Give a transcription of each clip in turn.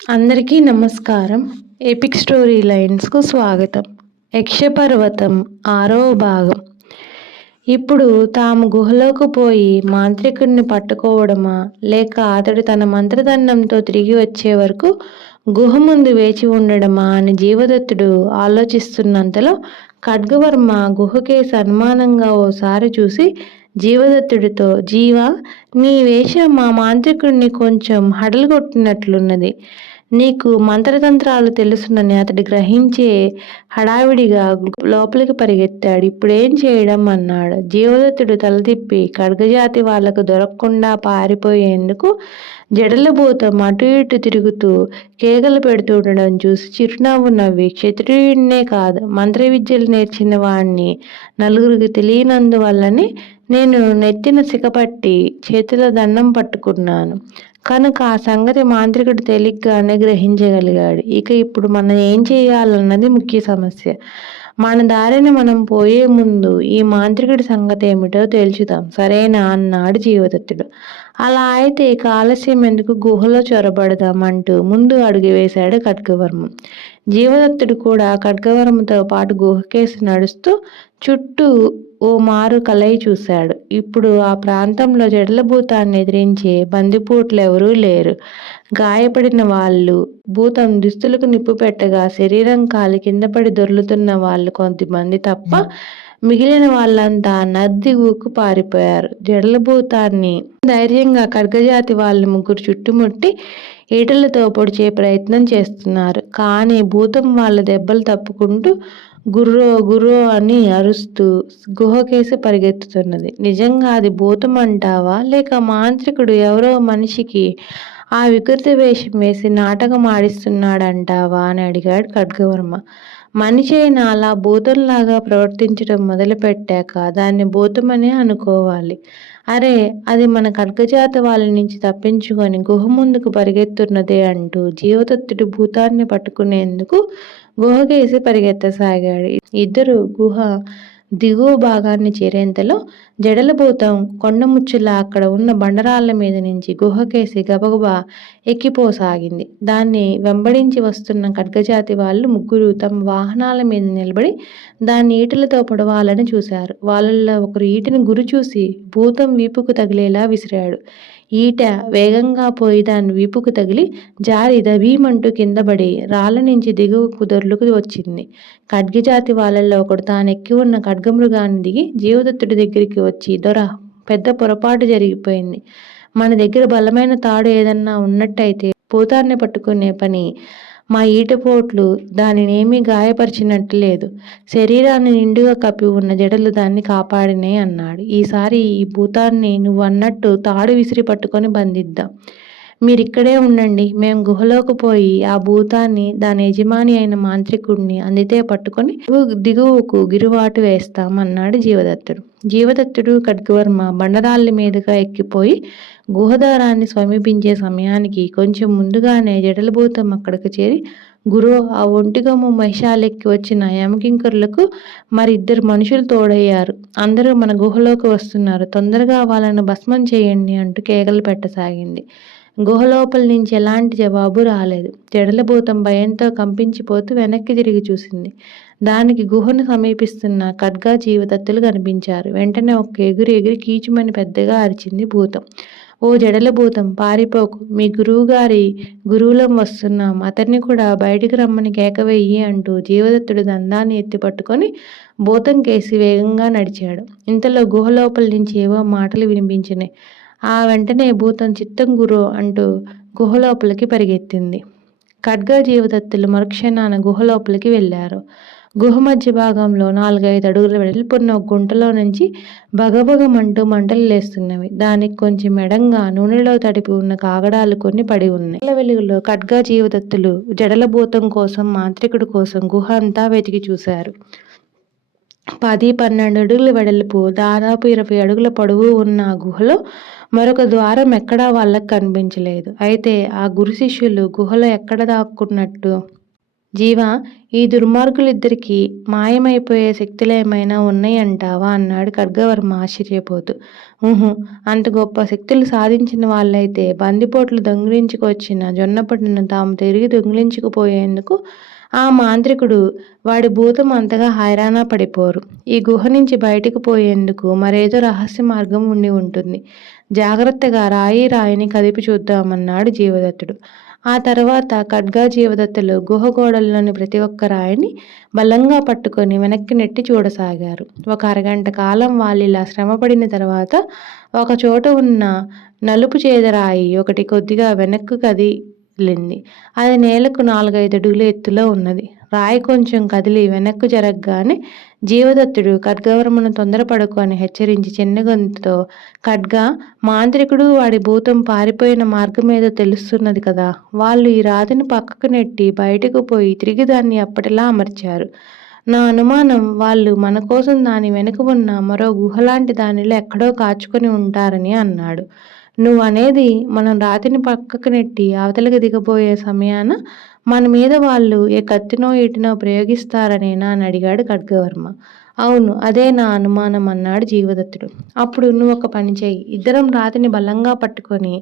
అందరికీ నమస్కారం. Epic story లైన్స్‌కు స్వాగతం. యక్షపర్వతం 6వ భాగం. ఇప్పుడు తాము గుహలోకి పోయి మాంత్రికుడిని పట్టుకోవడమా, లేక అతడు తన మంత్రదండంతో తిరిగి వచ్చే వరకు గుహ ముందు వేచి ఉండడమా అని జీవదత్తుడు ఆలోచిస్తున్నంతలో ఖడ్గవర్మ గుహకేసి అనుమానంగా ఓసారి చూసి జీవదత్తుడితో, జీవా, నీ వేషం మా మాంత్రికుడిని కొంచెం హడలుగొట్టినట్లున్నది. నీకు మంత్రతంత్రాలు తెలుసునని అతడు గ్రహించే హడావిడిగా లోపలికి పరిగెత్తాడు. ఇప్పుడేం చేయడం అన్నాడు. జీవదత్తుడు తల తిప్పి ఖడ్గజాతి వాళ్లకు దొరకకుండా పారిపోయేందుకు జడలభూతం అటు ఇటు తిరుగుతూ కేకలు పెడుతుండడం చూసి చిరునవ్వు నవ్వి, క్షత్రియుడినే కాదు, మంత్ర విద్యలు నేర్చిన వాణ్ణి నలుగురికి తెలియనందువల్లనే నేను నెత్తిన సికపట్టి చేతిలో దండం పట్టుకున్నాను కనుక ఆ సంగతి మాంత్రికుడు తేలిగ్గానే గ్రహించగలిగాడు. ఇప్పుడు మనం ఏం చేయాలన్నది ముఖ్య సమస్య. మన దారిన మనం పోయే ముందు ఈ మాంత్రికుడి సంగతి ఏమిటో తేల్చుదాం, సరేనా అన్నాడు జీవదత్తుడు. అలా అయితే ఇక ఆలస్యం ఎందుకు, గుహలో చొరబడదాం అంటూ ముందు అడుగు వేశాడు ఖడ్గవర్మ. జీవదత్తుడు కూడా ఖడ్గవర్మతో పాటు గుహకేసి నడుస్తూ చుట్టూ ఓ మారు కలయి చూశాడు. ఇప్పుడు ఆ ప్రాంతంలో జడలభూతాన్ని ఎదిరించే బందిపోట్లెవరూ లేరు. గాయపడిన వాళ్ళు, భూతం దుస్తులకు నిప్పు పెట్టగా శరీరం కాలి కిందపడి దొర్లుతున్న వాళ్ళు కొద్దిమంది తప్ప మిగిలిన వాళ్ళంతా నద్దిగుకు పారిపోయారు. జడలభూతాన్ని ధైర్యంగా ఖడ్గజాతి వాళ్ళు ముగ్గురు చుట్టుముట్టి ఈటలతో పొడిచే ప్రయత్నం చేస్తున్నారు. కానీ భూతం వాళ్ళ దెబ్బలు తప్పుకుంటూ గుర్రో గుర్రో అని అరుస్తూ గుహకేసి పరిగెత్తుతున్నది. నిజంగా అది భూతం అంటావా, లేక మాంత్రికుడు ఎవరో మనిషికి ఆ వికృతి వేషం వేసి నాటకం ఆడిస్తున్నాడంటావా అని అడిగాడు ఖడ్గవర్మ. మనిషి అయినా అలా భూతంలాగా ప్రవర్తించడం మొదలుపెట్టాక దాన్ని భూతమనే అనుకోవాలి. అరే, అది మన ఖడ్గజాతి వాళ్ళ నుంచి తప్పించుకొని గుహ ముందుకు పరిగెత్తున్నదే అంటూ జీవదత్తుడు భూతాన్ని పట్టుకునేందుకు గుహకేసి పరిగెత్తసాగాడు. ఇద్దరు గుహ దిగువ భాగాన్ని చేరేంతలో జడలభూతం కొండముచ్చులా అక్కడ ఉన్న బండరాళ్ల మీద నుంచి గుహకేసి గబగబా ఎక్కిపోసాగింది. దాన్ని వెంబడించి వస్తున్న ఖడ్గజాతి వాళ్ళు ముగ్గురు తమ వాహనాల మీద నిలబడి దాన్ని ఈటలతో పొడవాలని చూశారు. వాళ్ళల్లో ఒకరు ఈటని గురి చూసి భూతం వీపుకు తగిలేలా విసిరాడు. ఈట వేగంగా పోయి దాని వీపుకు తగిలి జారి దభీమంటూ కిందపడి రాళ్ల నుంచి దిగువకు దొర్లుకు వచ్చింది. ఖడ్గజాతి వాళ్ళల్లో ఒకడు తానెక్కి ఉన్న ఖడ్గమృగాన్ని దిగి జీవదత్తుడి దగ్గరికి వచ్చి, దొర, పెద్ద పొరపాటు జరిగిపోయింది. మన దగ్గర బలమైన తాడు ఏదన్నా ఉన్నట్టయితే భూతాన్ని పట్టుకునే పని మా ఈటపోట్లు దానినేమీ గాయపరిచినట్టు లేదు. శరీరాన్ని నిండుగా కప్పి ఉన్న జడలు దాన్ని కాపాడినాయి అన్నాడు. ఈసారి ఈ భూతాన్ని నువ్వన్నట్టు తాడు విసిరి పట్టుకొని బంధిద్దాం. మీరిక్కడే ఉండండి. మేం గుహలోకి పోయి ఆ భూతాన్ని, దాని యజమాని అయిన మాంత్రికుడిని అందితే పట్టుకొని దిగువకు గిరువాటు వేస్తాం అన్నాడు జీవదత్తుడు. జీవదత్తుడు ఖడ్గవర్మ బండరాళ్ళ మీదుగా ఎక్కిపోయి గుహద్వారాన్ని సమీపించే సమయానికి కొంచెం ముందుగానే జడలభూతం అక్కడికి చేరి, గురో, ఆ ఒంటిగమ్ము మహిషాలెక్కి వచ్చిన యమకింకరులకు మరిద్దరు మనుషులు తోడయ్యారు. అందరూ మన గుహలోకి వస్తున్నారు. తొందరగా వాళ్ళను భస్మం చేయండి అంటూ కేకలు పెట్టసాగింది. గుహలోపల నుంచి ఎలాంటి జవాబు రాలేదు. జడలభూతం భయంతో కంపించిపోతూ వెనక్కి తిరిగి చూసింది. దానికి గుహను సమీపిస్తున్న ఖడ్గ, జీవదత్తులు కనిపించారు. వెంటనే ఒక్క ఎగిరి కీచుమని పెద్దగా అరిచింది భూతం. ఓ జడలభూతం, పారిపోకు, మీ గురువుగారి గురువులం వస్తున్నాం, అతన్ని కూడా బయటికి రమ్మని కేకవేయి అంటూ జీవదత్తుడు దండాన్ని ఎత్తిపట్టుకొని భూతం కేసి వేగంగా నడిచాడు. ఇంతలో గుహ లోపల నుంచి ఏవో మాటలు వినిపించినాయి. ఆ వెంటనే భూతం చిత్తం గురో అంటూ గుహలోపలికి పరిగెత్తింది. ఖడ్గ, జీవదత్తులు మరుక్షణాన గుహలోపలికి వెళ్ళారు. గుహ మధ్య భాగంలో 4-5 అడుగుల వెడల్పున్న ఒక గుంటలో నుంచి భగభగమంటూ మంటలు లేస్తున్నవి. దానికి కొంచెం ఎడంగా నూనెలో తడిపి ఉన్న కాగడాలు కొన్ని పడి ఉన్నాయి. వెలుగులో ఖడ్గ, జీవదత్తులు జడలభూతం కోసం, మాంత్రికుడి కోసం గుహ అంతా వెతికి చూశారు. 10-12 అడుగుల వెడల్పు, దాదాపు 20 అడుగుల పొడవు ఉన్న ఆ గుహలో మరొక ద్వారం ఎక్కడా వాళ్ళకు కనిపించలేదు. అయితే ఆ గురు శిష్యులు గుహలో ఎక్కడ దాక్కున్నట్టు జీవా, ఈ దుర్మార్గులిద్దరికీ మాయమైపోయే శక్తులేమైనా ఉన్నాయంటావా అన్నాడు ఖడ్గవర్మ ఆశ్చర్యపోతూ. ఊహు, అంత గొప్ప శక్తులు సాధించిన వాళ్ళైతే బందిపోట్లు దొంగిలించుకొచ్చిన జొన్నపొట్టును తాము తిరిగి దొంగిలించుకుపోయేందుకు ఆ మాంత్రికుడు వాడి భూతం అంతగా హైరానా పడిపోరు. ఈ గుహ నుంచి బయటకు పోయేందుకు మరేదో రహస్య మార్గం ఉండి ఉంటుంది. జాగ్రత్తగా రాయిని కదిపి చూద్దామన్నాడు జీవదత్తుడు. ఆ తర్వాత ఖడ్గా జీవదత్తులు గుహ గోడల్లోని ప్రతి ఒక్క రాయిని బలంగా పట్టుకొని వెనక్కి నెట్టి చూడసాగారు. ఒక అరగంట కాలం వాళ్ళిలా శ్రమపడిన తర్వాత ఒక చోట ఉన్న నలుపు చేదరాయి ఒకటి కొద్దిగా వెనక్కు కదిలింది. అది నేలకు 4-5 అడుగుల ఎత్తులో ఉన్నది. రాయి కొంచెం కదిలి వెనక్కు జరగగానే జీవదత్తుడు ఖడ్గవర్మను తొందరపడకు అని హెచ్చరించి చిన్న గొంతుతో, ఖడ్గా, మాంత్రికుడు వాడి భూతం పారిపోయిన మార్గమేదో తెలుస్తున్నది కదా. వాళ్ళు ఈ రాతిని పక్కకు నెట్టి బయటకు పోయి తిరిగి దాన్ని అప్పటిలా అమర్చారు. నా అనుమానం వాళ్ళు మన కోసం దాని వెనుక ఉన్న మరో గుహలాంటి దానిలో ఎక్కడో కాచుకొని ఉంటారని అన్నాడు. నువ్వనేది మనం రాతిని పక్కకు నెట్టి అవతలికి దిగబోయే సమయాన మన మీద వాళ్ళు ఏ కత్తినో ఈటెనో ప్రయోగిస్తారనేనా అని అడిగాడు ఖడ్గవర్మ. అవును, అదే నా అనుమానం అన్నాడు జీవదత్తుడు. అప్పుడు నువ్వొక పని చెయ్యి. ఇద్దరం రాతిని బలంగా పట్టుకొని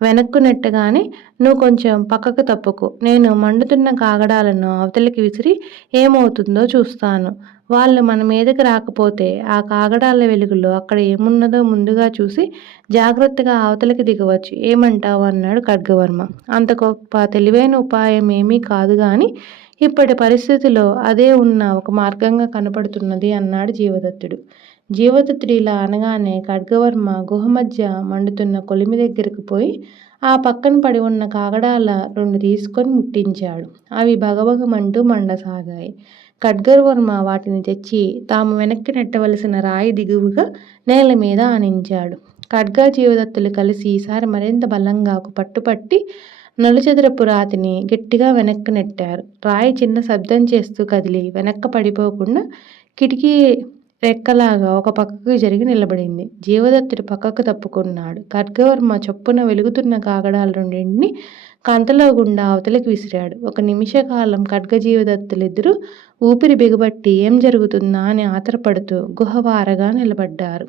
వెనక్కు నెట్టగానే నువ్వు కొంచెం పక్కకు తప్పుకో. నేను మండుతున్న కాగడాలను అవతలికి విసిరి ఏమవుతుందో చూస్తాను. వాళ్ళు మన మీదకి రాకపోతే ఆ కాగడాల వెలుగులో అక్కడ ఏమున్నదో ముందుగా చూసి జాగ్రత్తగా అవతలికి దిగవచ్చు. ఏమంటావు అన్నాడు ఖడ్గవర్మ. అంత గొప్ప తెలివైన ఉపాయం ఏమీ కాదు గాని ఇప్పటి పరిస్థితిలో అదే ఉన్న ఒక మార్గంగా కనపడుతున్నది అన్నాడు జీవదత్తుడు. జీవదత్తుడు ఇలా అనగానే ఖడ్గవర్మ గుహ మధ్య మండుతున్న కొలిమి దగ్గరకు పోయి ఆ పక్కన పడి ఉన్న కాగడాల 2 తీసుకొని ముట్టించాడు. అవి భగభగమంటూ మండసాగాయి. ఖడ్గవర్మ వాటిని తెచ్చి తాము వెనక్కి నెట్టవలసిన రాయి దిగువగా నేల మీద ఆనించాడు. ఖడ్గా జీవదత్తులు కలిసి ఈసారి మరింత బలంగా ఒక పట్టుపట్టి నలుచదరపు రాతిని గట్టిగా వెనక్కి నెట్టారు. రాయి చిన్న శబ్దం చేస్తూ కదిలి వెనక్కి పడిపోకుండా కిటికీ రెక్కలాగా ఒక పక్కకు జరిగి నిలబడింది. జీవదత్తుడు పక్కకు తప్పుకున్నాడు. ఖడ్గవర్మ చొప్పున వెలుగుతున్న కాగడాల 2 కంతలో గుండా అవతలికి విసిరాడు. ఒక నిమిషకాలం ఖడ్గజీవదత్తులిద్దరూ ఊపిరి బిగబట్టి ఏం జరుగుతుందా అని ఆతరపడుతూ గుహవారగా నిలబడ్డారు.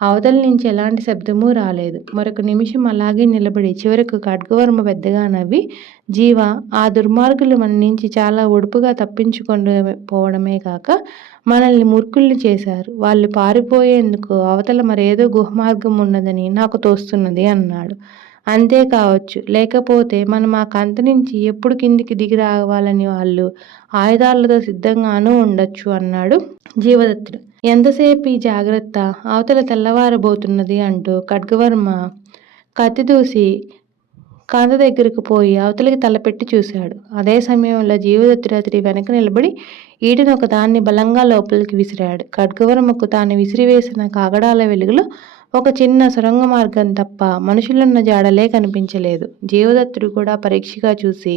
అవతల నుంచి ఎలాంటి శబ్దమూ రాలేదు. మరొక నిమిషం అలాగే నిలబడి చివరకు ఖడ్గవర్మ పెద్దగా నవ్వి, జీవా, ఆ దుర్మార్గులు మన నుంచి చాలా ఒడుపుగా తప్పించుకొని పోవడమే కాక మనల్ని మూర్ఖుల్ని చేశారు. వాళ్ళు పారిపోయేందుకు అవతల మరేదో గుహమార్గం ఉన్నదని నాకు తోస్తున్నది అన్నాడు. అంతే కావచ్చు, లేకపోతే మనం ఆ కంత నుంచి ఎప్పుడు కిందికి దిగి రావాలని వాళ్ళు ఆయుధాలతో సిద్ధంగానూ ఉండొచ్చు అన్నాడు జీవదత్తుడు. ఎంతసేపు ఈ జాగ్రత్త, అవతల తెల్లవారబోతున్నది అంటూ ఖడ్గవర్మ కత్తి దూసి కాంత దగ్గరకు పోయి అవతలికి తలపెట్టి చూశాడు. అదే సమయంలో జీవదత్తుడు అతడి వెనక నిలబడి ఈటెను ఒకదాన్ని బలంగా లోపలికి విసిరాడు. ఖడ్గవర్మకు తాను విసిరివేసిన కాగడాల వెలుగులో ఒక చిన్న సొరంగ మార్గం తప్ప మనుషులున్న జాడలే కనిపించలేదు. జీవదత్తుడు కూడా పరీక్షగా చూసి,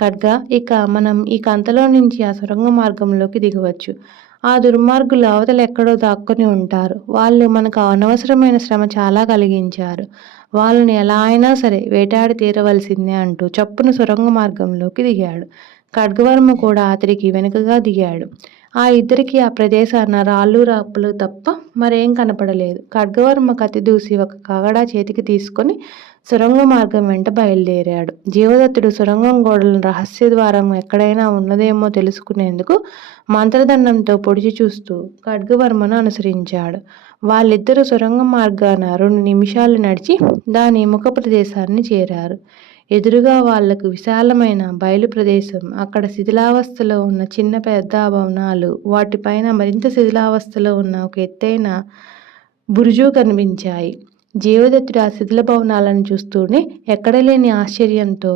ఖడ్గా, ఇక మనం ఈ కంతలో నుంచి ఆ సొరంగ మార్గంలోకి దిగవచ్చు. ఆ దుర్మార్గులు అవతల ఎక్కడో దాక్కుని ఉంటారు. వాళ్ళు మనకు అనవసరమైన శ్రమ చాలా కలిగించారు. వాళ్ళని ఎలా అయినా సరే వేటాడి తీరవలసిందే అంటూ చప్పున సొరంగ మార్గంలోకి దిగాడు. ఖడ్గవర్మ కూడా అతడికి వెనుకగా దిగాడు. ఆ ఇద్దరికీ ఆ ప్రదేశాన రాళ్ళు రాప్పులు తప్ప మరేం కనపడలేదు. ఖడ్గవర్మ కత్తి దూసి ఒక కాగడా చేతికి తీసుకొని సొరంగ మార్గం వెంట బయలుదేరాడు. జీవదత్తుడు సొరంగం గోడల రహస్య ద్వారం ఎక్కడైనా ఉన్నదేమో తెలుసుకునేందుకు మంత్రదండంతో పొడిచి చూస్తూ ఖడ్గవర్మను అనుసరించాడు. వాళ్ళిద్దరూ సొరంగ మార్గాన 2 నిమిషాలు నడిచి దాని ముఖ ప్రదేశాన్ని చేరారు. ఎదురుగా వాళ్లకు విశాలమైన బయలు ప్రదేశం, అక్కడ శిథిలావస్థలో ఉన్న చిన్న పెద్ద భవనాలు, వాటిపైన మరింత శిథిలావస్థలో ఉన్న ఒక ఎత్తైన బురుజు కనిపించాయి. జీవదత్తుడు ఆ శిథిల భవనాలను చూస్తూనే ఎక్కడలేని ఆశ్చర్యంతో,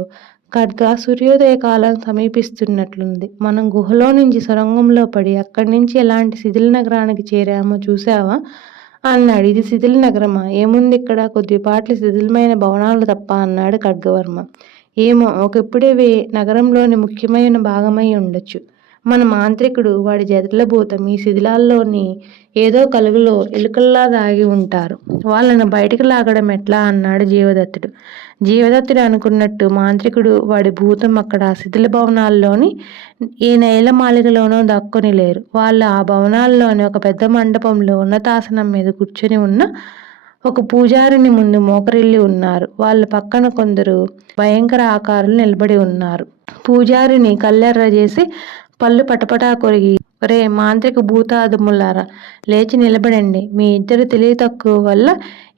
ఖడ్గా, సూర్యోదయ కాలం సమీపిస్తున్నట్లుంది. మనం గుహలో నుంచి సొరంగంలో పడి అక్కడి నుంచి ఎలాంటి శిథిల నగరానికి చేరామో చూసావా అన్నాడు. ఇది శిథిల నగరమా? ఏముంది ఇక్కడ? కొద్దిపాట్ల శిథిలమైన భవనాలు తప్ప అన్నాడు ఖడ్గవర్మ. ఏమో, ఒకప్పుడే నగరంలోని ముఖ్యమైన భాగమై ఉండొచ్చు. మన మాంత్రికుడు వాడి జడలభూతం ఈ శిథిలాల్లోని ఏదో కలుగులో ఎలుకల్లా దాగి ఉంటారు. వాళ్ళను బయటికి లాగడం ఎట్లా అన్నాడు జీవదత్తుడు. జీవదత్తుడు అనుకున్నట్టు మాంత్రికుడు వాడి భూతం అక్కడ శిథిల భవనాల్లోని ఏ నేలమాళిగలోనో దక్కుని లేరు. వాళ్ళు ఆ భవనాల్లోని ఒక పెద్ద మండపంలో ఉన్నతాసనం మీద కూర్చొని ఉన్న ఒక పూజారిని ముందు మోకరిల్లి ఉన్నారు. వాళ్ళ పక్కన కొందరు భయంకర ఆకారులు నిలబడి ఉన్నారు. పూజారిని కళ్ళెర్ర చేసి పళ్ళు పటపటా కొరిగి, ఒరే మాంత్రిక భూతాదములారా, లేచి నిలబడండి. మీ ఇద్దరు తెలివి తక్కువ వల్ల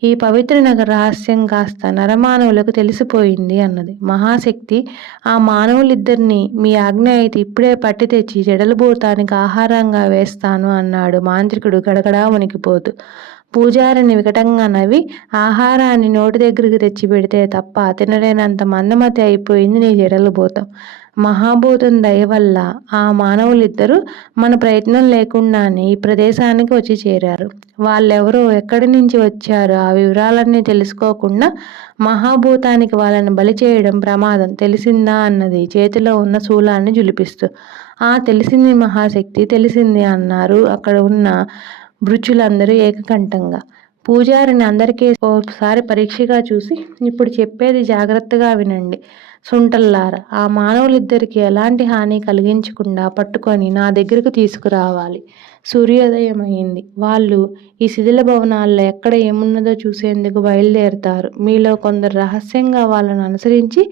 ఈ పవిత్ర నగర రహస్యం కాస్త నరమానవులకు తెలిసిపోయింది అన్నది. మహాశక్తి ఆ మానవులిద్దరినీ మీ ఆజ్ఞ అయితే ఇప్పుడే పట్టి తెచ్చి జడలభూతానికి ఆహారంగా వేస్తాను అన్నాడు మాంత్రికుడు గడగడా వణికిపోతూ. పూజారిని వికటంగా నవ్వి, ఆహారాన్ని నోటి దగ్గరికి తెచ్చి పెడితే తప్ప తినలేనంత మందమతి అయిపోయింది నీ జడలభూతం. మహాభూతం దయ వల్ల ఆ మానవులిద్దరూ మన ప్రయత్నం లేకుండానే ఈ ప్రదేశానికి వచ్చి చేరారు. వాళ్ళెవరో, ఎక్కడి నుంచి వచ్చారో ఆ వివరాలన్నీ తెలుసుకోకుండా మహాభూతానికి వాళ్ళని బలి చేయడం ప్రమాదం, తెలిసిందా అన్నది చేతిలో ఉన్న శూలాన్ని జులిపిస్తూ. తెలిసింది మహాశక్తి, తెలిసింది అన్నారు అక్కడ ఉన్న భృచులందరూ ఏకకంఠంగా. పూజారిని అందరికీ ఒకసారి పరీక్షగా చూసి, ఇప్పుడు చెప్పేది జాగ్రత్తగా వినండి సుంటల్లారా. ఆ మానవులిద్దరికి ఎలాంటి హాని కలిగించకుండా పట్టుకొని నా దగ్గరకు తీసుకురావాలి. సూర్యోదయం అయింది. వాళ్ళు ఈ శిథిల భవనాల్లో ఎక్కడ ఏమున్నదో చూసేందుకు బయలుదేరుతారు. మీలో కొందరు రహస్యంగా వాళ్ళను అనుసరించి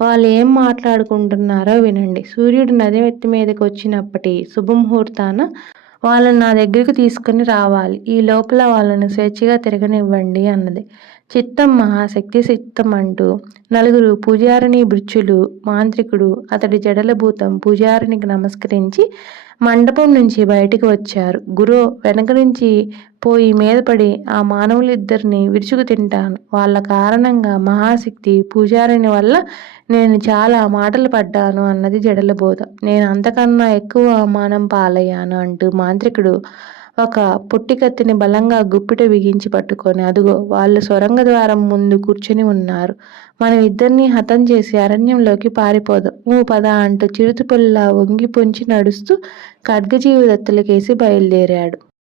వాళ్ళు ఏం మాట్లాడుకుంటున్నారో వినండి. సూర్యుడు నది మీదకి వచ్చినప్పటి శుభముహూర్తాన వాళ్ళని నా దగ్గరికి తీసుకుని రావాలి. ఈ లోపల వాళ్ళను స్వేచ్ఛగా తిరగనివ్వండి అన్నది. చిత్తం మహాశక్తి, చిత్తం అంటూ నలుగురు పూజారిని భృత్యులు, మాంత్రికుడు, అతడి జడలభూతం పూజారినికి నమస్కరించి మండపం నుంచి బయటికి వచ్చారు. గురో, వెనక నుంచి పోయి మీద పడి ఆ మానవులిద్దరిని విరుచుకు తింటాను. వాళ్ళ కారణంగా మహాశక్తి పూజారిని వల్ల నేను చాలా మాటలు పడ్డాను అన్నది జడలభూతం. నేను అంతకన్నా ఎక్కువ అవమానం పాలయ్యాను అంటూ మాంత్రికుడు ఒక పుట్టికత్తిని బలంగా గుప్పిట బిగించి పట్టుకొని, అదుగో వాళ్ళు సొరంగ ద్వారం ముందు కూర్చుని ఉన్నారు. మనం ఇద్దరినీ హతం చేసి అరణ్యంలోకి పారిపోదాం. నువ్వు పద అంటూ చిరుతపుల్లా వంగి పొంచి నడుస్తూ ఖడ్గజీవదత్తులకేసి బయలుదేరాడు.